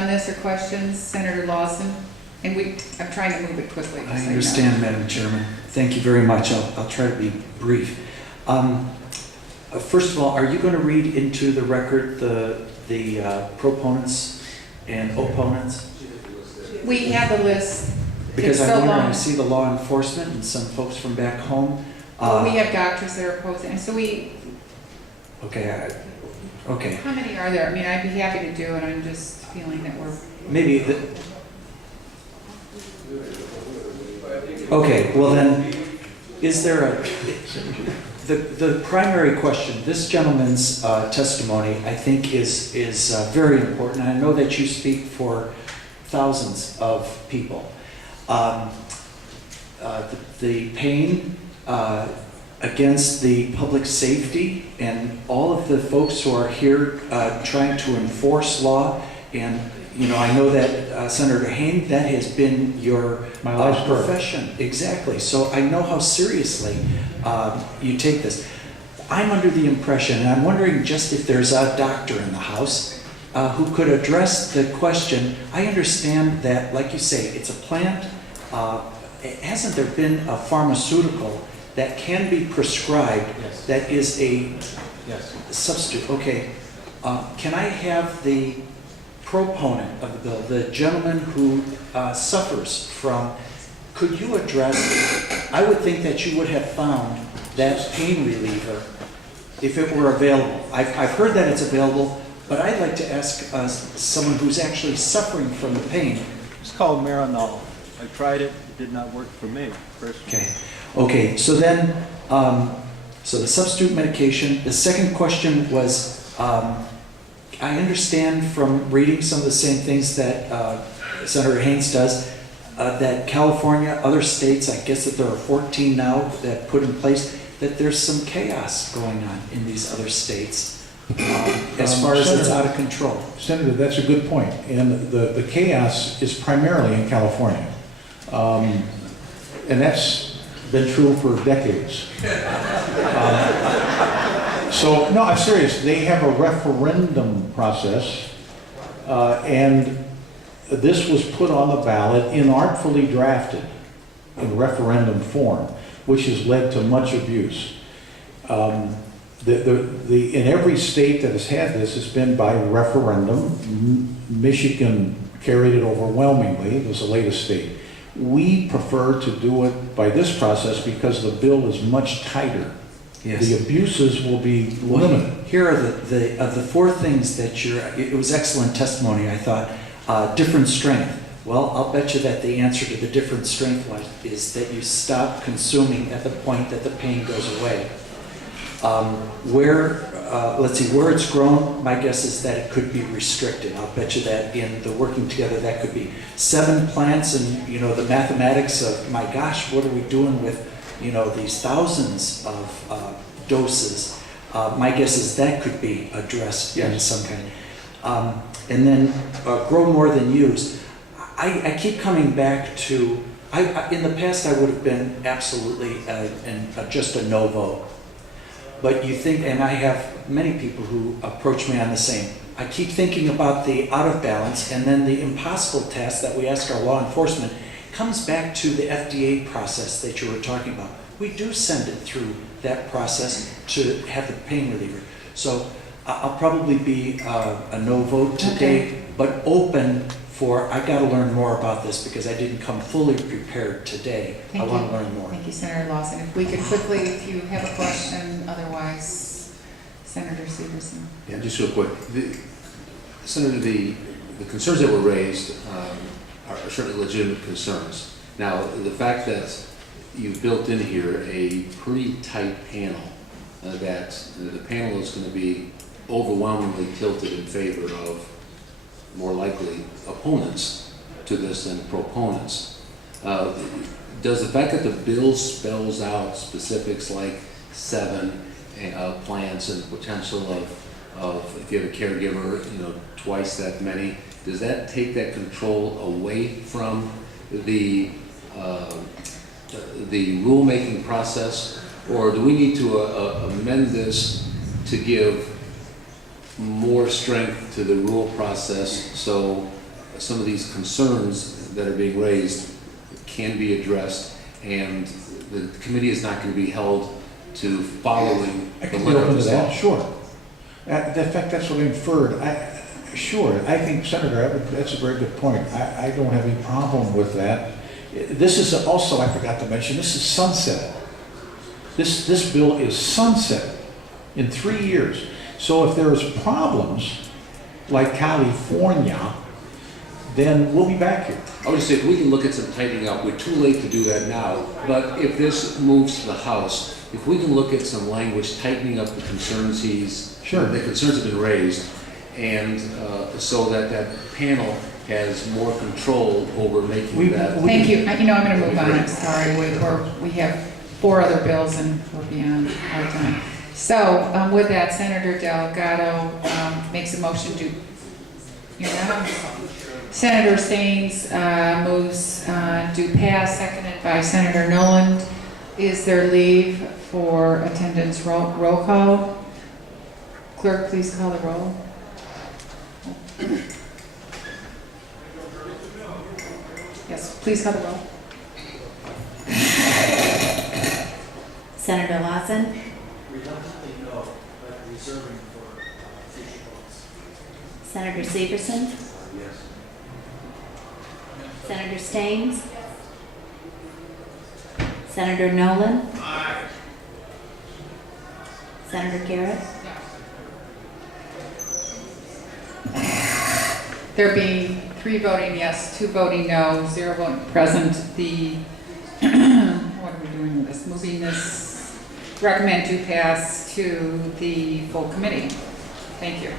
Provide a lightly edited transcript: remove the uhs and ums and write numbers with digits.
on this or questions? Senator Lawson? And I'm trying to move it quickly. I understand, Madam Chairman. Thank you very much. I'll try to be brief. First of all, are you going to read into the record the proponents and opponents? We have the list. Because It's I so wonder, I long. see the law enforcement and some folks from back home. Well, we have doctors that are opposing, and so Okay, okay. how many are there? I mean, I'd be happy to do it, I'm just feeling that we're, Maybe okay, well then, is there the primary question, this gentleman's testimony, I think is very important. I know that you speak for thousands of people. The pain against the public safety and all of the folks who are here trying to enforce law, and I know that Senator Haynes, that has been your my life's profession. Exactly. So I know how seriously you take this. I'm under the impression, and I'm wondering just if there's a doctor in the House who could address the question. I understand that, like you say, it's a plant. Hasn't there been a pharmaceutical that can be prescribed? Yes. That is a Yes. substitute? Okay. Can I have the proponent of the bill, the gentleman who suffers from, could you address, I would think that you would have found that pain reliever if it were available. I've heard that it's available, but I'd like to ask someone who's actually suffering from the pain. It's called Marinol. I tried it. It did not work for me personally. Okay, so then, so the substitute medication. The second question was, I understand from reading some of the same things that Senator Haynes does, that California, other states, I guess that there are 14 now that put in place, that there's some chaos going on in these other states as far as Senator, it's out of control. Senator, that's a good point. And the chaos is primarily in California. And that's been true for decades. So, no, I'm serious. They have a referendum process, and this was put on the ballot, inartfully drafted in referendum form, which has led to much abuse. In every state that has had this, it's been by referendum. Michigan carried it overwhelmingly. It was the latest state. We prefer to do it by this process because the bill is much tighter. Yes. The abuses will be limited. Here are the four things that it was excellent testimony, I thought. Different strength. Well, I'll bet you that the answer to the different strength is that you stop consuming at the point that the pain goes away. Let's see, where it's grown, my guess is that it could be restricted. I'll bet you that in the working together, that could be 7 plants, and the mathematics of, my gosh, what are we doing with these thousands of doses? My guess is that could be addressed in some kind. And then grow more than use. I keep coming back to, in the past I would have been absolutely just a no vote. But you think, and I have many people who approach me on the same, I keep thinking about the out of balance, and then the impossible task that we ask our law enforcement comes back to the FDA process that you were talking about. We do send it through that process to have the pain reliever. So I'll probably be a no vote today, but open for, I got to learn more about this because I didn't come fully prepared today. I want to learn more. Thank you, Senator Lawson. If we could quickly, if you have a question, otherwise, Senator Severson. Yeah, just real quick. Senator, the concerns that were raised are certainly legitimate concerns. Now, the fact that you've built in here a pretty tight panel, that the panel is going to be overwhelmingly tilted in favor of more likely opponents to this than proponents. Does the fact that the bill spells out specifics like 7 plants and the potential of if you have a caregiver, twice that many, does that take that control away from the rulemaking process, or do we need to amend this to give more strength to the rule process so some of these concerns that are being raised can be addressed, and the committee is not going to be held to following I the can be letter open of to the that, law. sure. In fact, that's what I inferred. Sure, I think, Senator, that's a very good point. I don't have any problem with that. This is also, I forgot to mention, this is sunset. This bill is sunset in 3 years. So if there's problems like California, then we'll be back here. I would just say, if we can look at some tightening up, we're too late to do that now, but if this moves to the House, if we can look at some language tightening up the concerns Sure. the concerns have been raised, and so that that panel has more control over making that. Thank you. I'm gonna move on, I'm sorry, we have 4 other bills and we're beyond our time. So, with that, Senator Delgado makes a motion to, Senator Staines moves to pass, seconded by Senator Nolan. Is there leave for attendance roll call? Clerk, please call the roll. Yes, please call the roll. Senator Lawson, Reluctantly no, but reserving for future votes. Senator Severson, Yes. Senator Staines, Senator Nolan, Senator Garrett, There being 3 voting yes, 2 voting no, 0 voting present, the, what are we doing with this? Moving this, recommend to pass to the full committee. Thank you.